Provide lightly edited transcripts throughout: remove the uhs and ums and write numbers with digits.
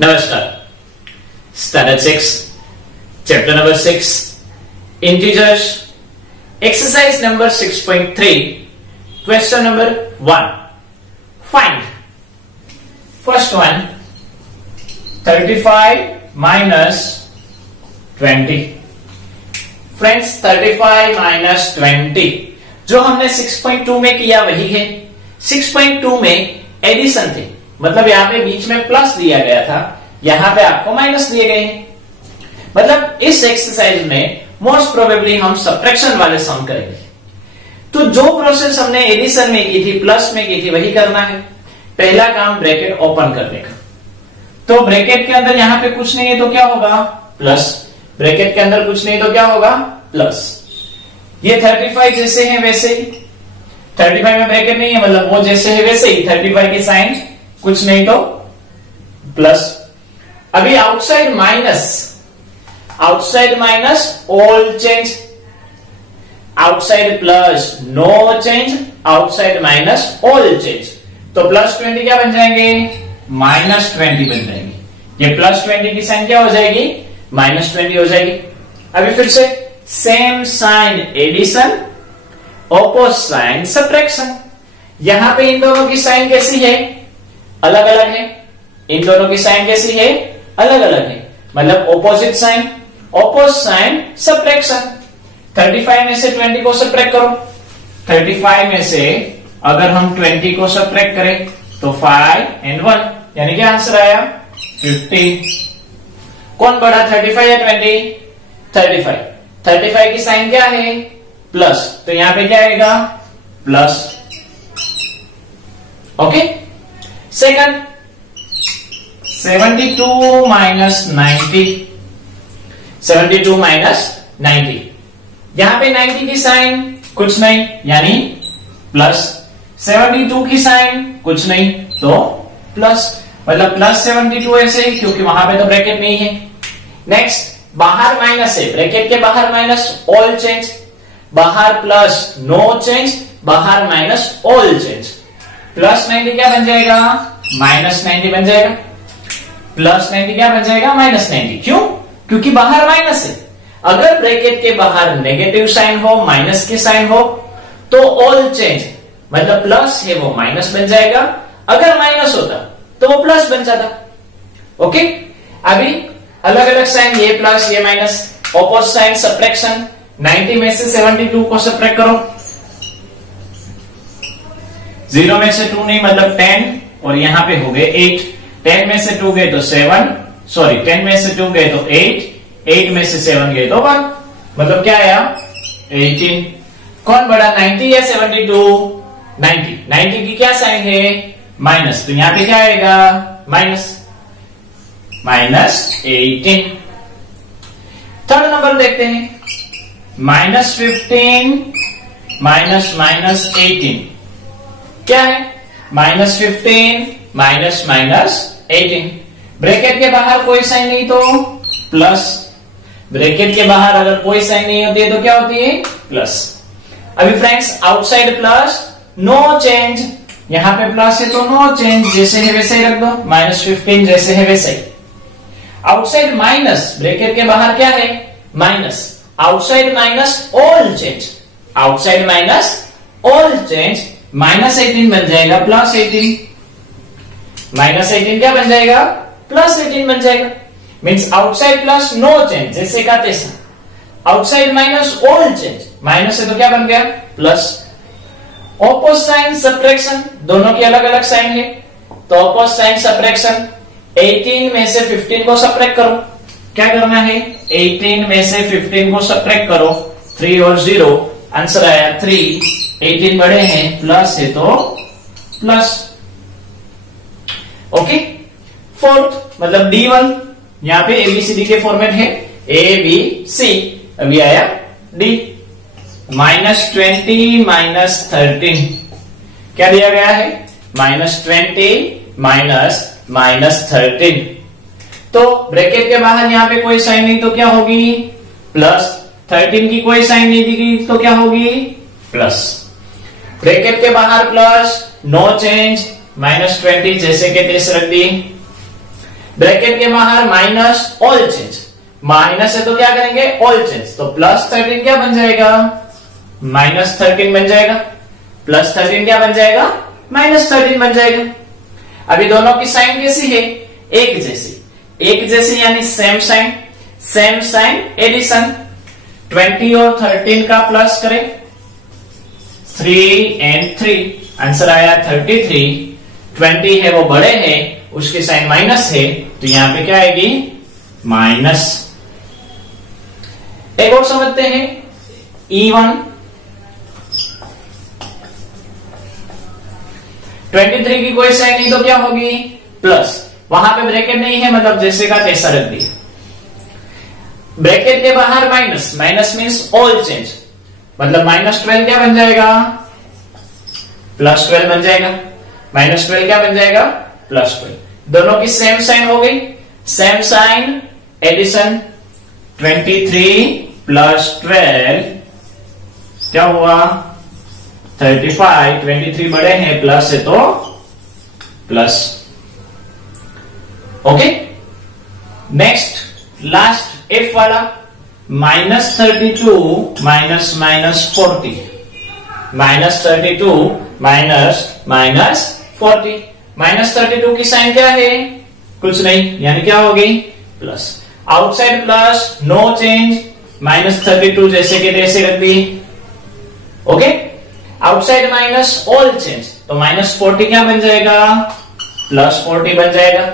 नमस्कार। Standard 6 chapter number 6 integers exercise number 6.3 question number 1 find first one 35 minus 20। Friends 35 minus 20 जो हमने 6.2 में किया वही है। 6.2 में एडिशन थे, मतलब यहां पे बीच में प्लस दिया गया था, यहां पे आपको माइनस दिए गए हैं। मतलब इस एक्सरसाइज में मोस्ट प्रोबेबली हम सब्ट्रैक्शन वाले सम करेंगे। तो जो प्रोसेस हमने एडिशन में की थी, प्लस में की थी, वही करना है। पहला काम ब्रैकेट ओपन करने का। तो ब्रैकेट के अंदर यहां पे कुछ नहीं है तो क्या होगा? प्लस। ब्रैकेट के अंदर कुछ नहीं तो क्या होगा? प्लस। ये 35 जैसे हैं वैसे ही, 35 में ब्रैकेट नहीं है, मतलब वो जैसे है वैसे ही 35 की साइन कुछ नहीं तो प्लस। अभी outside minus all change, outside plus no change, outside minus all change. तो प्लस 20 क्या बन जाएंगे? माइनस 20 बन जाएंगे। ये प्लस 20 की साइन क्या हो जाएगी? माइनस 20 हो जाएगी। अभी फिर से same sign addition, opposite sign subtraction. यहां पे इन दोनों की साइन कैसी है? अलग अलग है। इन दोनों की साइन कैसी है? अलग अलग है, मतलब ऑपोजिट साइन सब्ट्रैक्शन। 35 में से 20 को सब्ट्रैक्ट करो। 35 में से अगर हम 20 को सब्ट्रैक्ट करें तो 5 and 1, यानी क्या आंसर आया? 50। कौन बड़ा, 35 या 20? 35। 35 की साइन क्या है? प्लस, तो यहां पे क्या आएगा? Plus. Okay. Second 72 minus 90। 72 minus 90, यहां पे 90 की साइन कुछ नहीं, यानी प्लस। 72 की साइन कुछ नहीं तो प्लस, मतलब प्लस 72 ऐसे ही, क्योंकि वहां पे तो ब्रैकेट नहीं है। नेक्स्ट बाहर माइनस है, ब्रैकेट के बाहर माइनस ऑल चेंज, बाहर प्लस नो चेंज, बाहर माइनस ऑल चेंज। प्लस 90 क्या बन जाएगा? माइनस 90 बन जाएगा। प्लस 90 क्या बन जाएगा? माइनस 90। क्यों? क्योंकि बाहर माइनस है। अगर ब्रैकेट के बाहर नेगेटिव साइन हो, माइनस की साइन हो, तो ऑल चेंज मतलब प्लस है वो माइनस बन जाएगा, अगर माइनस होता तो वो प्लस बन जाता। ओके। अभी अलग अलग साइन, ये प्लस ये माइनस, ऑपोजिट साइन सब्ट्रैक्शन। 90 में से 72 को सब्ट्रैक्ट करो। 0 में से 2 नहीं, मतलब 10, और यहां पे हो गए 8। 10 में से 2 गए तो 7, सॉरी 10 में से 2 गए तो 8, 8 में से 7 गए तो 1, मतलब क्या आया? 18। कौन बड़ा, 90 या 72? 90। 90 की क्या साइन है? माइनस, तो यहां पे क्या आएगा? माइनस 18। थर्ड नंबर देखते हैं, माइनस 15 माइनस 18 क्या है? Minus 15 minus 18। ब्रैकेट के बाहर कोई साइन नहीं तो प्लस। ब्रैकेट के बाहर अगर कोई साइन नहीं होती है तो क्या होती है? प्लस। अभी friends outside plus no change, यहां पे प्लस है तो नो चेंज, जैसे है वैसे ही रख दो। माइनस 15 जैसे है वैसे ही। आउटसाइड माइनस, ब्रैकेट के बाहर क्या है? Minus. Outside minus all change, outside minus all change, minus 18 बन जाएगा प्लस 18। माइनस 18 क्या बन जाएगा? प्लस 18 बन जाएगा। Means outside plus no change, जैसे का तैसा। Outside minus all change, minus है तो क्या बन गया? प्लस। ऑपोजिट साइन सब्ट्रैक्शन, दोनों की अलग अलग साइन है, तो ऑपोजिट साइन सब्ट्रैक्शन। 18 में से 15 को सब्ट्रैक्ट करो। क्या करना है? 18 में से 15 को सब्ट्रैक्ट करो। 3 और 0, आंसर आया 3। 18 बड़े हैं, प्लस है तो प्लस। ओके। फोर्थ मतलब D1, यहां पे ABCD के फॉर्मेट है, ABC, अभी आया D। माइनस 20 माइनस 13 क्या दिया गया है? Minus 20 minus 13। तो ब्रैकेट के बाहर यहां पे कोई साइन नहीं तो क्या होगी? प्लस। 13 की कोई साइन नहीं दी गई तो क्या होगी? प्लस। ब्रैकेट के बाहर प्लस, नो चेंज, -20 जैसे के तैसे रख दिए। ब्रैकेट के बाहर माइनस ऑल चेंज, माइनस है तो क्या करेंगे ऑल चेंज, तो प्लस 13 क्या बन जाएगा माइनस 13 बन जाएगा, प्लस 13 क्या बन जाएगा माइनस 13 बन जाएगा। अभी दोनों की साइन कैसी है एक जैसी, एक जैसी यानी सेम साइन एडिशन। 20 और 13 का प्लस करें 3 and 3, आंसर आया 33। 20 है वो बड़े है, उसकी साइन माइनस है, तो यहां पे क्या आएगी माइनस। एक और समझते हैं E1। 23 की कोई साइन नहीं तो क्या होगी प्लस, वहां पे ब्रैकेट नहीं है मतलब जैसे का तैसा रख दिया। ब्रैकेट के बाहर minus, minus means all change, मतलब -12 क्या बन जाएगा +12 बन जाएगा, -12 क्या बन जाएगा +12। दोनों की सेम साइन हो गई, सेम साइन एडिशन। 23 + 12 क्या हुआ 35। 23 बड़े हैं, प्लस है तो plus. Okay, next last F वाला -32 -40, -32 -40। -32 की साइन क्या है कुछ नहीं, यानी क्या हो गई plus. Outside plus no change, -32 जैसे के तैसे रख दी। Okay, outside minus all change, तो -40 क्या बन जाएगा +40 बन जाएगा।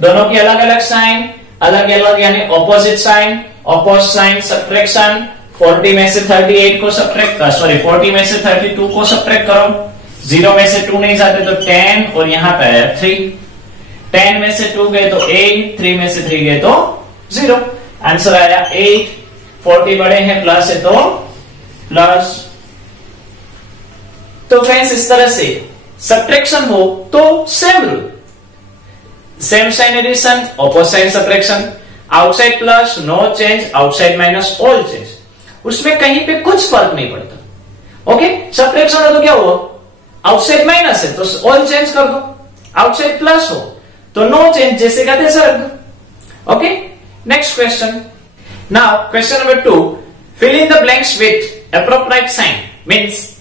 दोनों की अलग अलग साइन, अलग अलग यानी opposite sign, opposite sign subtraction. 40 में से 38 को सब्ट्रैक्ट, 40 में से 32 को सब्ट्रैक्ट करो, 0 में से 2 नहीं जाते तो 10 और यहां पे 3। 10 में से 2 गए तो 8, 3 में से 3 गए तो 0, आंसर आया 8। 40 बड़े हैं, प्लस है तो प्लस। तो फ्रेंड्स इस तरह से सब्ट्रैक्शन हो तो same rule, same sign addition, opposite sign subtraction, outside plus no change, outside minus all change, उसमें कहीं पे कुछ फर्क नहीं पड़ता। ओके, सब्ट्रैक्शन हो तो क्या हुआ आउटसाइड माइनस है तो ऑल चेंज कर दो, आउटसाइड प्लस हो तो नो चेंज जैसे का तैसा रख दो। Okay, next question. Now question number 2, fill in the blanks with appropriate sign, means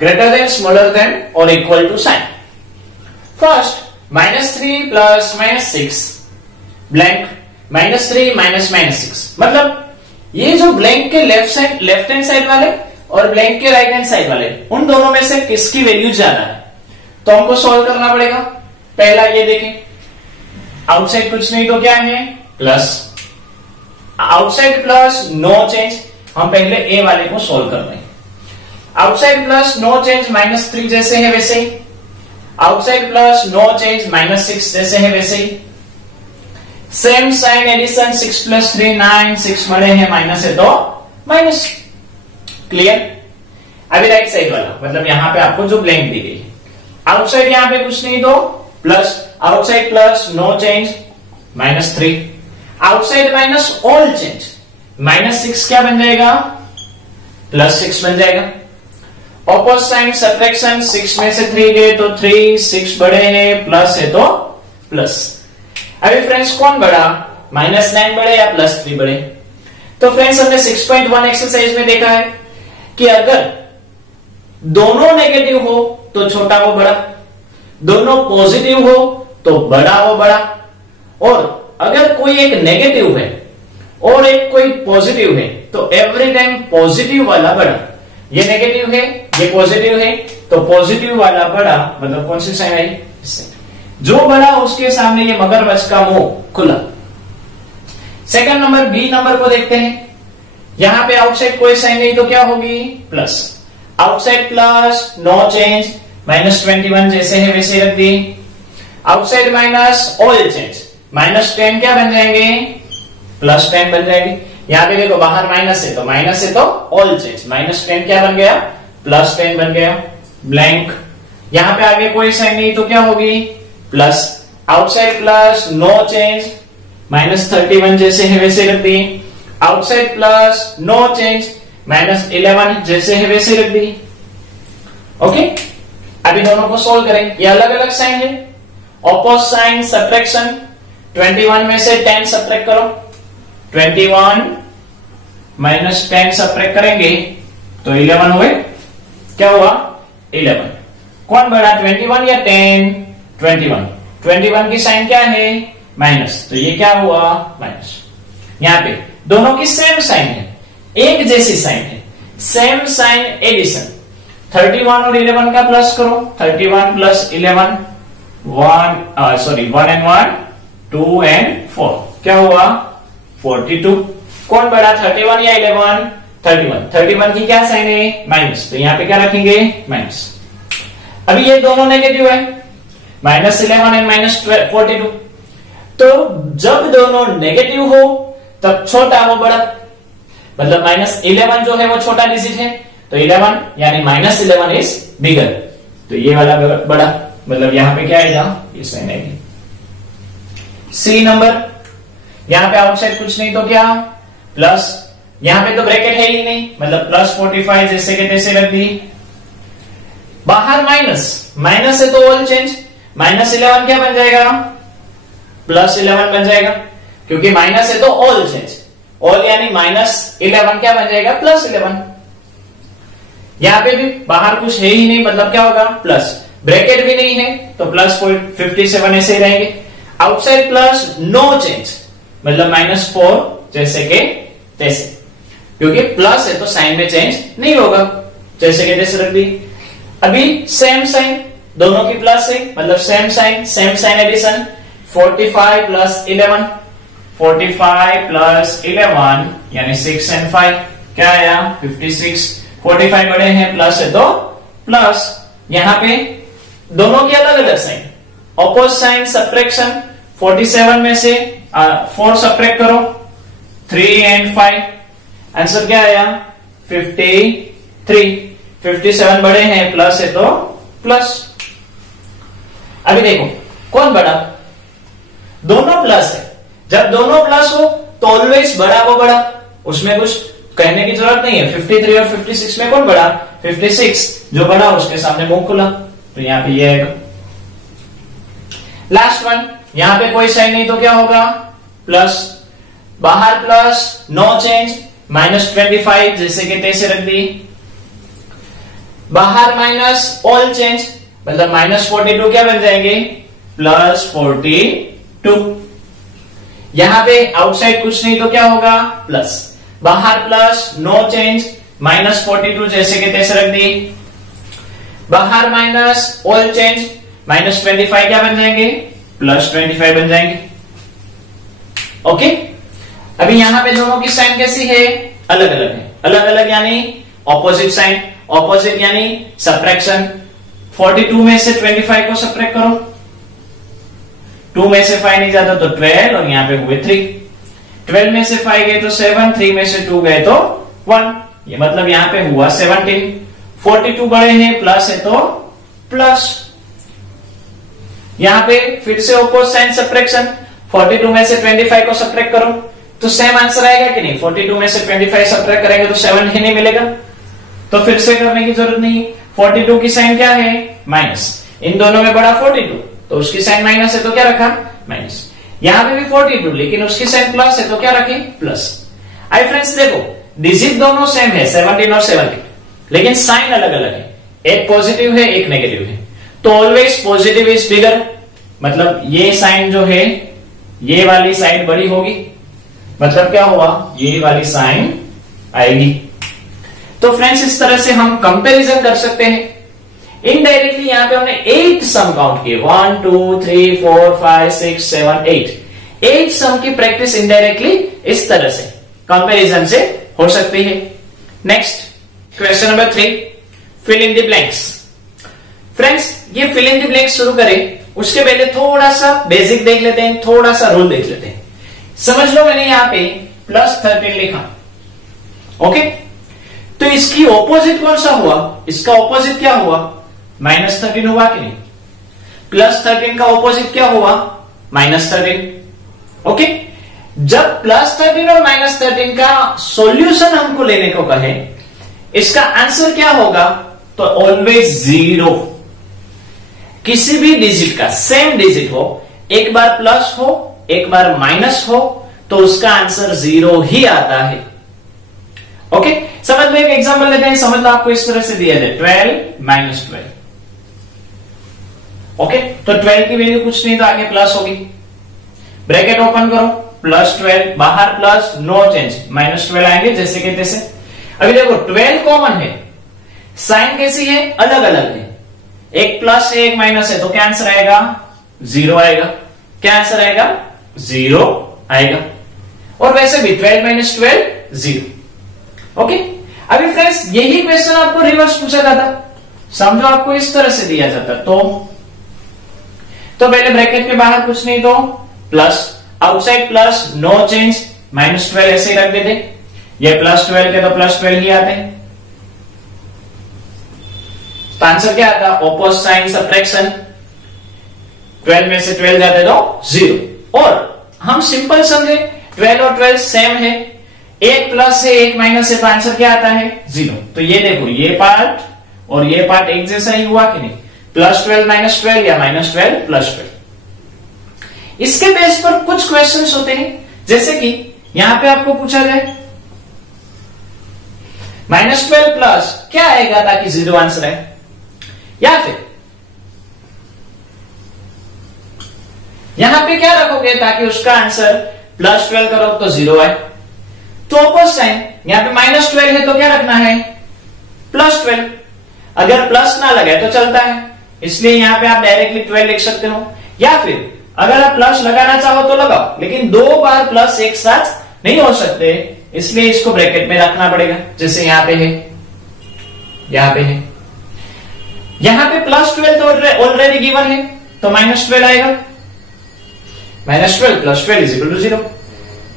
greater than, smaller than or equal to sign. First, -3 plus -6 blank, -3 minus -6, मतलब ये जो ब्लैंक के लेफ्ट हैंड साइड वाले और ब्लैंक के right hand side वाले, उन दोनों में से किसकी वैल्यू ज्यादा है, तो हमको सॉल्व करना पड़ेगा। पहला ये देखें, आउटसाइड कुछ नहीं तो क्या है plus, outside plus no change, हम पहले ए वाले को सॉल्व कर रहे हैं। आउटसाइड प्लस नो चेंज -3 जैसे है वैसे ही, आउटसाइड प्लस नो चेंज -6 जैसे है वैसे ही। सेम साइन एडिशन, 6 + 3 9, 6 बड़े हैं, माइनस है तो माइनस। क्लियर। अभी राइट साइड वाला, मतलब यहां पे आपको जो ब्लैंक दी गई, आउटसाइड यहां पे कुछ नहीं तो plus, outside plus no change -3, outside minus all change -6 क्या बन जाएगा +6 बन जाएगा। ऑपोजिट साइन सब्ट्रैक्शन, 6 में से 3 गए तो 3, 6 बड़े हैं, प्लस है तो प्लस। अभी फ्रेंड्स कौन बड़ा, -9 बड़े या +3 बड़े, तो फ्रेंड्स हमने 6.1 एक्सरसाइज में देखा है कि अगर दोनों नेगेटिव हो तो छोटा वो बड़ा, दोनों पॉजिटिव हो तो बड़ा वो बड़ा, और अगर कोई एक नेगेटिव है और एक कोई पॉजिटिव है तो एवरी टाइम पॉजिटिव वाला बड़ा, ये नेगेटिव है ये पॉजिटिव है तो पॉजिटिव वाला बड़ा, मतलब कौन सी साइन आई, जो बड़ा उसके सामने ये मगरमच्छ का मुंह खुला। सेकंड नंबर बी नंबर को देखते हैं, यहां पे आउटसाइड कोई साइन नहीं तो क्या होगी plus, outside plus no change -21 जैसे है वैसे रख दी, आउटसाइड माइनस ऑल चेंज -10 क्या बन जाएंगे +10 बन जाएंगे। यहां पे देखो बाहर माइनस है तो ऑल चेंज, -10 क्या बन गया +10 बन गया। ब्लैंक, यहां पे आगे कोई साइन नहीं तो क्या होगी plus, outside plus no change -31 जैसे है वैसे रख दी, आउटसाइड प्लस नो चेंज -11 जैसे है वैसे रख दी। ओके, अभी दोनों को सोल्व करें, ये अलग अलग साइन है, ऑपोजिट साइन सब्ट्रैक्शन, 21 में से 10 सब्ट्रैक्ट करो, 21 माइनस 10 सब्ट्रैक्ट करेंगे तो 11 हुए। क्या हुआ? 11। कौन बड़ा, 21 या 10? 21। 21 की साइन क्या है? माइनस, तो ये क्या हुआ? माइनस। यहां पे दोनों की सेम साइन है, एक जैसी साइन है, सेम साइन एडिशन। 31 और 11 का प्लस करो, 31 प्लस 11, 1 एंड 1, 2 एंड 4, क्या हुआ? 42। कौन बड़ा, 31 या 11? 31। 31 की क्या साइन है? माइनस, तो यहां पे क्या रखेंगे? माइनस। अभी ये दोनों नेगेटिव है, -11 एंड -42। तो जब दोनों नेगेटिव हो तब छोटा वो बड़ा, मतलब -11 जो है वो छोटा डिजिट है, तो 11 यानी -11 इज बिगर, तो ये वाला बड़ा, मतलब यहां पे क्या आएगा? ये साइन आएगी। सी नंबर, यहां पे आउटसाइड कुछ नहीं तो क्या? प्लस, यहां पे तो ब्रैकेट है ही नहीं, मतलब +45 जैसे के तैसे रख दी। बाहर माइनस, माइनस है तो ऑल चेंज, -11 क्या बन जाएगा? +11 बन जाएगा, क्योंकि माइनस है तो ऑल चेंज, ऑल यानी -11 क्या बन जाएगा? +11। यहां पे भी बाहर कुछ है ही नहीं, मतलब क्या होगा? प्लस, ब्रैकेट भी नहीं है तो +57 ऐसे ही रहेंगे। आउटसाइड प्लस, नो चेंज, मतलब -4 जैसे के तैसे, क्योंकि प्लस है तो साइन में चेंज नहीं होगा, जैसे के तैसे रख दी। अभी सेम साइन, दोनों की प्लस है, मतलब same sign addition. 45 plus 11, 45 plus 11 यानी 6 एंड 5, क्या आया? 56। 45 बड़े हैं, प्लस है तो प्लस। यहां पे दोनों की अलग अलग साइन, ऑपोज साइन, सब्ट्रैक्शन। 47 में से 4 सब्ट्रैक्ट करो, 3 एंड 5, आंसर क्या आया? 53। 57 बड़े हैं, प्लस है तो प्लस। अभी देखो कौन बड़ा, दोनों प्लस है, जब दोनों प्लस हो तो ऑलवेज बड़ा वो बड़ा, उसमें कुछ कहने की जरूरत नहीं है। 53 और 56 में कौन बड़ा? 56, जो बड़ा उसके सामने मुंह खुला, तो यहां पे ये आएगा। लास्ट वन, यहां पे कोई साइन नहीं तो क्या होगा? प्लस, बाहर प्लस, नो चेंज, -25 जैसे कि तैसे रख दी। बाहर माइनस, ऑल चेंज, मतलब -42 क्या बन जाएंगे? +42। यहां पे आउटसाइड कुछ नहीं तो क्या होगा? प्लस, बाहर प्लस, नो चेंज, -42 जैसे के तैसे रख दी। बाहर माइनस, ऑल चेंज, -25 क्या बन जाएंगे? +25 बन जाएंगे। ओके, अभी यहां पे दोनों की साइन कैसी है? अलग अलग है, अलग अलग यानी ऑपोजिट साइन, ऑपोजिट यानी सब्ट्रैक्शन। 42 में से 25 को सब्ट्रैक्ट करो, 2 में से 5 नहीं जाता तो 12, और यहां पे हुए 3। 12 में से 5 गए तो 7, 3 में से 2 गए तो 1, ये मतलब यहां पे हुआ 17। 42 बड़े हैं, प्लस है तो प्लस। यहां पे फिर से ऑपोज साइन, सब्ट्रैक्शन। 42 में से 25 को सब्ट्रैक्ट करो तो सेम आंसर आएगा कि नहीं? 42 में से 25 सब्ट्रैक्ट करेंगे तो 7 ही नहीं मिलेगा, तो फिर से करने की जरूरत नहीं। 42 की साइन क्या है? माइनस, इन दोनों में बड़ा 42, तो उसकी साइन माइनस है तो क्या रखा? माइनस। यहां पे भी 42, लेकिन उसकी साइन प्लस है तो क्या रखे? प्लस। आई फ्रेंड्स देखो, डिजिट दोनों सेम है, 17 और 17, लेकिन साइन अलग अलग है, एक पॉजिटिव है एक नेगेटिव है, तो ऑलवेज पॉजिटिव इज बिगर, मतलब ये साइन जो है, ये वाली साइन बड़ी होगी, मतलब क्या हुआ? ये वाली साइन आएगी। तो फ्रेंड्स इस तरह से हम कंपैरिजन कर सकते हैं। इनडायरेक्टली यहां पे हमने 8 सम काउंट किए, 1 2 3 4 5 6 7 8 सम की प्रैक्टिस इनडायरेक्टली इस तरह से कंपैरिजन से हो सकती है। Next question number 3, fill in the blanks. Friends ये फिल इन द ब्लैंक्स शुरू करें उसके पहले थोड़ा सा बेसिक देख लेते हैं, थोड़ा सा रूल देख लेते हैं। समझ लो मैंने यहां पे +13 लिखा, ओके, तो इसकी ऑपोजिट कौन सा हुआ? इसका ऑपोजिट क्या हुआ? -13 हुआ कि नहीं? +13 का ऑपोजिट क्या हुआ? -13, ओके। जब +13 और -13 का सॉल्यूशन हमको लेने को कहे, इसका आंसर क्या होगा? तो ऑलवेज 0। किसी भी डिजिट का, सेम डिजिट हो, एक बार प्लस हो एक बार माइनस हो तो उसका आंसर 0 ही आता है। ओके, समझ लो एक एग्जांपल लेते हैं। समझ लो आपको इस तरह से दिया जाए 12 माइनस 12। ओके, तो 12 की वैल्यू कुछ नहीं तो आगे प्लस होगी, ब्रैकेट ओपन करो, प्लस 12, बाहर प्लस, नो चेंज, माइनस 12 आएंगे जैसे कि तैसे। अभी देखो 12 कॉमन है, साइन कैसी है, अलग अलग है, एक प्लस है एक माइनस है, तो क्या आंसर आएगा, 0 आएगा। क्या आंसर आएगा, 0 आएगा। और वैसे भी 12 माइनस 12 0। ओके, अभी फ्रेंड्स यही क्वेश्चन आपको रिवर्स पूछा जाता, समझो आपको इस तरह से दिया जाता तो पहले ब्रैकेट के बाहर कुछ नहीं तो plus, outside plus, no change, minus 12 ऐसे ही रख देते, ये प्लस 12 के तो प्लस 12 ही आते हैं, तो आंसर क्या आता, ऑपोजिट साइन सब्ट्रैक्शन, 12 में से 12 जाते तो 0। और हम सिंपल समझे 12 और 12 सेम है, एक प्लस है एक माइनस है, तो आंसर क्या आता है, 0। तो ये देखो ये पार्ट और ये पार्ट एक जैसा ही हुआ कि नहीं, प्लस 12 माइनस 12 या माइनस 12 प्लस 12। इसके बेस पर कुछ क्वेश्चंस होते हैं, जैसे कि यहां पे आपको पूछा जाए माइनस 12 प्लस क्या आएगा ताकि 0 आंसर है, या फिर यहां पे क्या रखोगे ताकि उसका आंसर प्लस 12 करो तो 0 आए। तो ऑपोजिट साइन, यहां पे माइनस 12 है तो क्या रखना है, प्लस 12। अगर प्लस ना लगे तो चलता है, इसलिए यहां पे आप डायरेक्टली 12 लिख सकते हो, या फिर अगर आप प्लस लगाना चाहो तो लगाओ, लेकिन 2 बार प्लस एक साथ नहीं हो सकते, इसलिए इसको ब्रैकेट में रखना पड़ेगा, जैसे यहां पे है, यहां पे है, यहां पे प्लस 12 तो ऑलरेडी गिवन है, तो माइनस 12 आएगा, minus 12 plus 12 is equal to 0।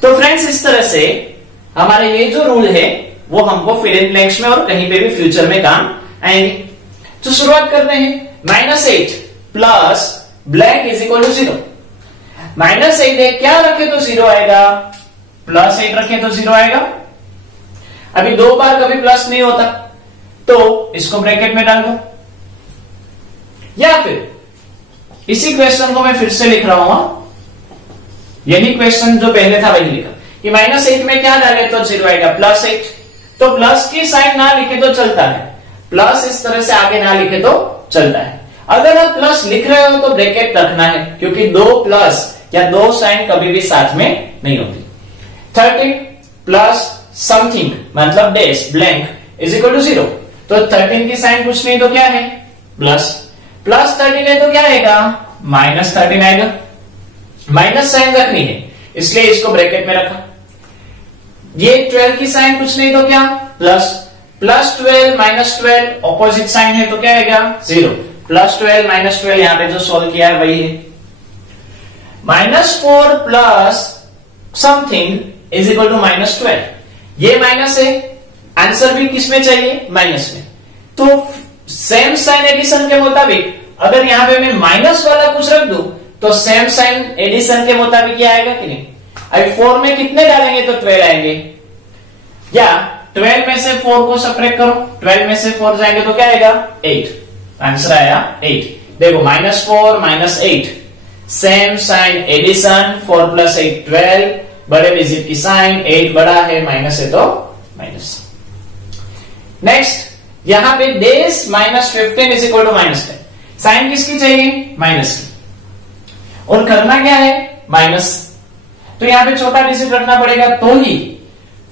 तो फ्रेंड्स इस तरह से हमारे ये जो रूल है वो हमको फिल इन ब्लैंक्स में और कहीं पे भी फ्यूचर में काम आएंगे। तो शुरुआत करते हैं, -8 plus blank is equal to 0। -8 है, क्या रखे तो 0 आएगा, +8 रखे तो 0 आएगा। अभी 2 बार कभी प्लस नहीं होता, तो इसको ब्रैकेट में डाल दो, या फिर इसी क्वेश्चन को मैं फिर से लिख रहा हूं, यही क्वेश्चन जो पहले था वही लिखा कि -8 में क्या डाले तो 0 आएगा, +8। तो प्लस की साइन ना लिखे तो चलता है, प्लस इस तरह से आगे ना लिखे तो चलता है। अगर आप प्लस लिख रहे हो तो ब्रैकेट रखना है, क्योंकि 2 प्लस या 2 साइन कभी भी साथ में नहीं होती। 13 प्लस समथिंग मतलब dash blank is equal to 0। तो 13 की साइन कुछ नहीं तो क्या है, प्लस 13 है तो क्या आएगा, -13 आएगा। माइनस साइन रखनी है इसलिए इसको ब्रैकेट में रखा। ये 12 की साइन कुछ नहीं तो क्या, प्लस 12 -12 ऑपोजिट साइन है तो क्या आएगा, 0। +12 -12 यहां पे जो सोल्व किया है वही है। -4 plus something is equal to -12। ये माइनस है, आंसर भी किसमें चाहिए, माइनस में। तो सेम साइन एडिशन के मुताबिक अगर यहां पे मैं माइनस वाला कुछ रख दूं तो सेम साइन एडिशन के मुताबिक क्या आएगा कि नहीं। अभी 4 में कितने डालेंगे तो 12 आएंगे, या 12 में से 4 को सब्ट्रैक्ट करो, 12 में से 4 जाएंगे तो क्या आएगा, 8। आंसर आया 8। देखो -4 -8 सेम साइन एडिशन, 4 + 8 12, बड़े डिजिट की साइन, 8 बड़ा है, माइनस है तो माइनस। नेक्स्ट यहां पे डेज -15 इज इक्वल टू -10। साइन किसकी चाहिए, माइनस की, और करना क्या है, माइनस। तो यहां पे छोटा डिजिट रखना पड़ेगा, तो ही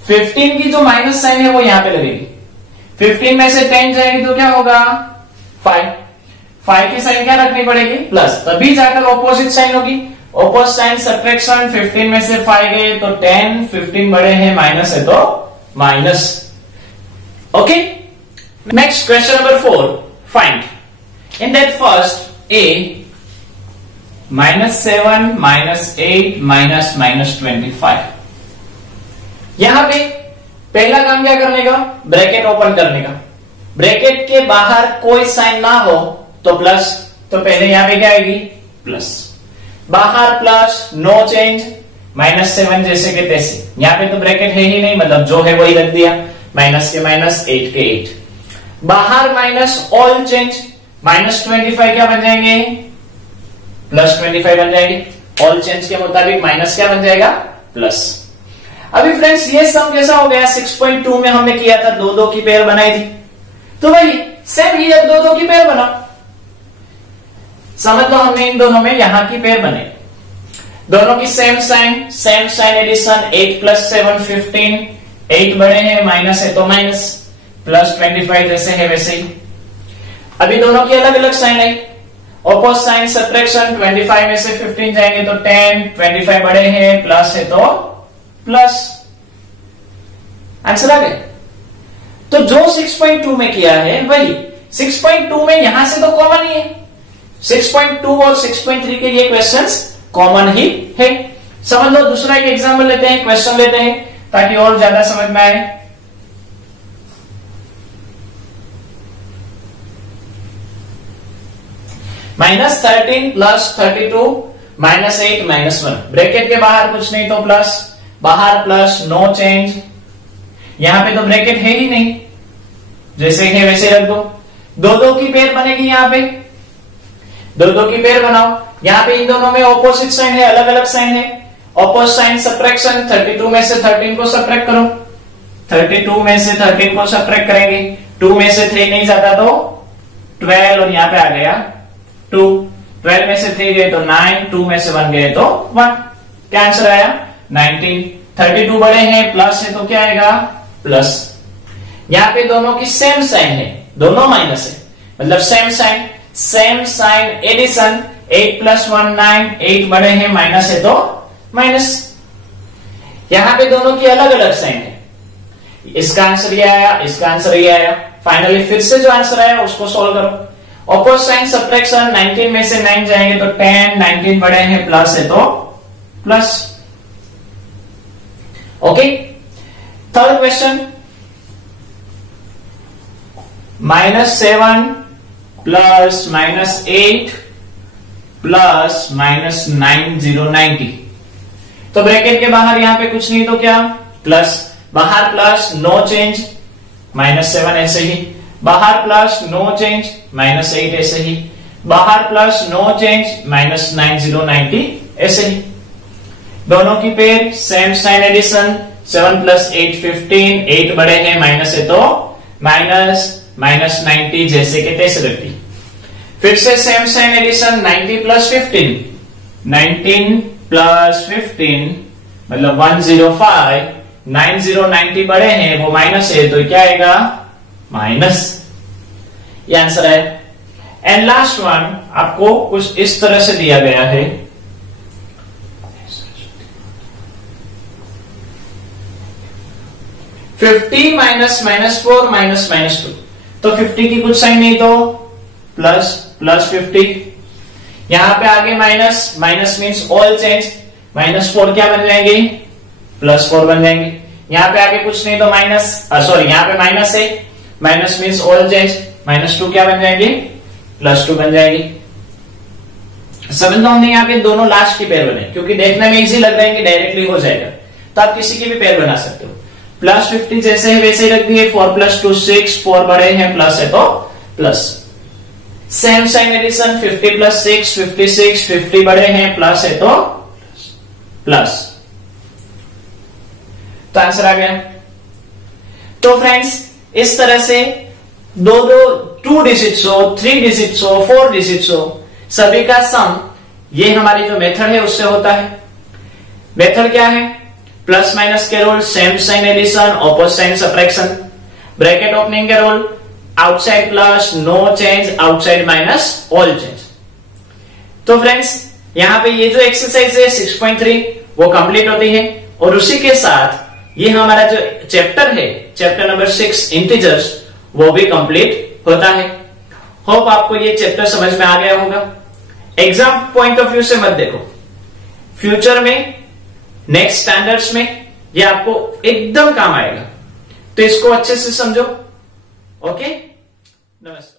15 की जो माइनस साइन है वो यहां पे लगेगी। 15 में से 10 जाएगी तो क्या होगा, 5 की साइन क्या रखनी पड़ेगी, प्लस, तभी जाकर ऑपोजिट साइन होगी। ऑपोजिट साइन सब्ट्रैक्शन, 15 में से 5 गए तो 10, 15 बड़े हैं, माइनस है तो minus. Okay, next question number 4, find in that first A -7 -8 -25। यहां पे पहला काम क्या करने का, ब्रैकेट ओपन करने का। ब्रैकेट के बाहर कोई साइन ना हो तो प्लस, तो पहले यहां पे क्या आएगी, प्लस, बाहर प्लस, नो चेंज, -7 जैसे के तैसे। यहां पे तो ब्रैकेट है ही नहीं, मतलब जो है वही रख दिया, माइनस के माइनस, 8 के 8, बाहर माइनस, ऑल चेंज, -25 क्या बन जाएंगे, +25 बन जाएंगे। ऑल चेंज के मुताबिक माइनस क्या बन जाएगा, प्लस। अभी फ्रेंड्स ये सम कैसा हो गया, 6.2 में हमने किया था 2 की पेयर बनाई थी, तो वही सेम ये 2 की पेयर बना, समझ लो हमने इन दोनों में यहां की पेयर बने, दोनों की सेम साइन एडिशन, 8 + 7 15, 8 बड़े हैं, माइनस है तो माइनस, प्लस 25 जैसे है वैसे ही। अभी दोनों की अलग अलग साइन है, ऑपोज साइन सब्ट्रैक्शन, 25 में से 15 जाएंगे तो 10, 25 बड़े हैं, प्लस है तो प्लस, आंसर आ गया। तो जो 6.2 में किया है वही 6.2 में यहां से तो कॉमन ही है, 6.2 और 6.3 के ये क्वेश्चंस कॉमन ही है। समझ लो दूसरा एक एग्जाम्पल लेते हैं, क्वेश्चन लेते हैं ताकि और ज्यादा समझ में आए। -13 + 32 -8 -1, ब्रैकेट के बाहर कुछ नहीं तो प्लस, बाहर प्लस, नो चेंज, यहां पे तो ब्रैकेट है ही नहीं, जैसे है वैसे रख दो। 2 की पेयर बनेगी, यहां पे 2 की पेयर बनाओ, यहां पे इन दोनों में ऑपोजिट साइन है, अलग अलग साइन है, ऑपोजिट साइन सब्ट्रैक्शन, 32 में से 13 को सब्ट्रैक्ट करो, 32 में से 13 को सब्ट्रैक्ट करेंगे, 2 में से 3 नहीं जाता तो 12, और यहां पे आ गया 2, 12 में से 3 गए तो 9, 2 में से 1 गए तो 1, क्या आंसर आया 19। 32 बड़े हैं, प्लस है तो क्या आएगा प्लस। यहां पे दोनों की सेम साइन है, दोनों माइनस है, मतलब सेम साइन एडिशन, 8 + 1 9, 8 बड़े हैं, माइनस है तो माइनस। यहां पे दोनों की अलग अलग साइन है, इसका आंसर ये आया, इसका आंसर ये आया। फाइनली फिर से जो आंसर आया उसको सोल्व करो। ऑपोजिट साइन सब्ट्रैक्शन, 19 में से 9 जाएंगे तो 10, 19 बड़े हैं, प्लस है तो प्लस। ओके, थर्ड क्वेश्चन, -7 + -8 + -9090, तो ब्रैकेट के बाहर यहां पे कुछ नहीं तो क्या प्लस, बाहर प्लस, नो चेंज, -7 ऐसे ही, बाहर प्लस, नो चेंज, -8 ऐसे ही, बाहर प्लस, नो चेंज, -9090 ऐसे ही। दोनों की पेयर सेम साइन एडिशन, 7 + 8 15, 8 बड़े हैं, माइनस है तो माइनस, -90 जैसे के तैसे रखती। फिर से सेम साइन एडिशन, 90 + 15, 19 + 15 मतलब 105, 9090 बड़े हैं, वो माइनस है तो क्या आएगा माइनस, ये आंसर है। एंड लास्ट वन आपको कुछ इस तरह से दिया गया है, -50 -4 -2, तो 50 की कुछ साइन नहीं तो प्लस, +50, यहां पे आगे minus, minus means all change, -4 क्या बन जाएंगे +4 बन जाएंगे, यहां पे आगे कुछ नहीं तो माइनस, सॉरी यहां पे माइनस है, माइनस मीन्स ऑल चेंज, -2 क्या बन जाएंगे +2 बन जाएगी। समझ लो हमने यहाँ पे दोनों लास्ट की पेयर बनाई, क्योंकि देखने में इजी लग रहा है कि डायरेक्टली हो जाएगा, तो आप किसी की भी पेयर बना सकते हो। +50 जैसे है वैसे ही रख दिए, 4 + 2 6, 4 बड़े हैं, प्लस है तो प्लस। सेम साइन एडिशन, 50 + 6 56, 50 बड़े हैं, प्लस है तो प्लस, तो आंसर आ गया। तो फ्रेंड्स इस तरह से 2 डिजिट्स हो, 3 डिजिट्स हो, 4 डिजिट्स हो, सभी का सम ये हमारी जो मेथड है उससे होता है। मेथड क्या है, प्लस माइनस के rule, same sign addition, opposite sign subtraction, bracket opening के rule, outside plus, no change, outside minus, all change. तो फ्रेंड्स यहां पे ये जो एक्सरसाइज है 6.3 वो कंप्लीट होती है, और उसी के साथ ये हमारा जो चैप्टर है, चैप्टर नंबर 6 इंटीजर्स, वो भी कंप्लीट होता है। होप आपको ये चैप्टर समझ में आ गया होगा। एग्जाम पॉइंट ऑफ व्यू से मत देखो, फ्यूचर में नेक्स्ट स्टैंडर्ड्स में ये आपको एकदम काम आएगा, तो इसको अच्छे से समझो। ओके, नमस्कार।